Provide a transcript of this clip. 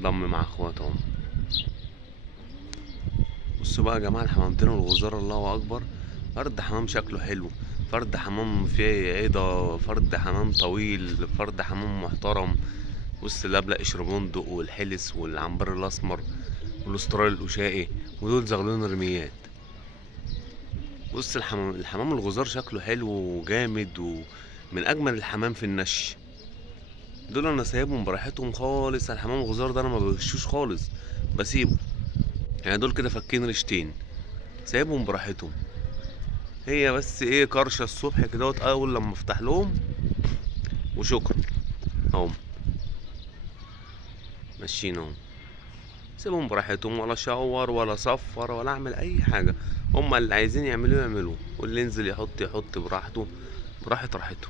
ضم مع اخواتهم. بصوا بقى يا جماعه، الحمامتين الغزار الله اكبر. فرد حمام شكله حلو، فرد حمام فيه عيضة، فرد حمام طويل، فرد حمام محترم. بص الأبلة قشر بندق والحلس والعنبر الأسمر والاسترالي الأشائي، ودول زغلول رميات. بص الحمام الغزار شكله حلو وجامد ومن أجمل الحمام في النش. دول أنا سايبهم براحتهم خالص. الحمام الغزار ده أنا ما بغشوش خالص، بسيبه. يعني دول كده فكين ريشتين، سايبهم براحتهم. هي بس ايه كرشه الصبح كده اول لما افتح لهم وشكرا. اهم ماشيين اهم. سيبهم براحتهم، ولا شاور ولا صفر ولا اعمل اي حاجه. هما اللي عايزين يعملوه يعملوه، واللي ينزل يحط يحط براحته، براحة راحته.